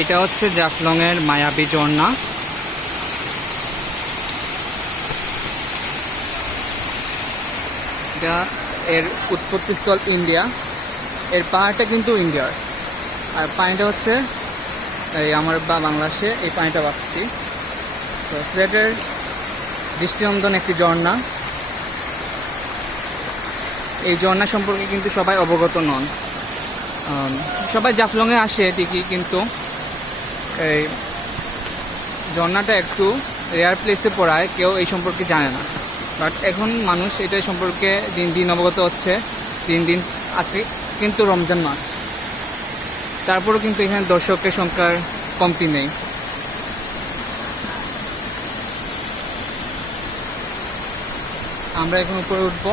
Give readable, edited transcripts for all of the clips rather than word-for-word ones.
এটা হচ্ছে জাফলং এর মায়াবী ঝর্ণা। এটা এর উৎপত্তিস্থল ইন্ডিয়া, এর পাহাড়টা কিন্তু ইন্ডিয়ার, আর পানিটা হচ্ছে এই আমার বাংলাদেশে এই পানিটা পাচ্ছি। তো সিলেটের দৃষ্টিনন্দন একটি ঝর্ণা। এই ঝর্ণা সম্পর্কে কিন্তু সবাই অবগত নন। সবাই জাফলংয়ে আসে ঠিকই, কিন্তু এই ঝর্ণাটা একটু রেয়ার প্লেসে পড়ায় কেউ এই সম্পর্কে জানে না। বাট এখন মানুষ এটা সম্পর্কে দিন দিন অবগত হচ্ছে, দিন দিন। আজকে কিন্তু রমজান মাস, তারপরেও কিন্তু এখানে দর্শকের সংখ্যার কমতি নেই। আমরা এখন উপরে উঠবো।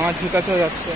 আমার জুতা চলে যাচ্ছে।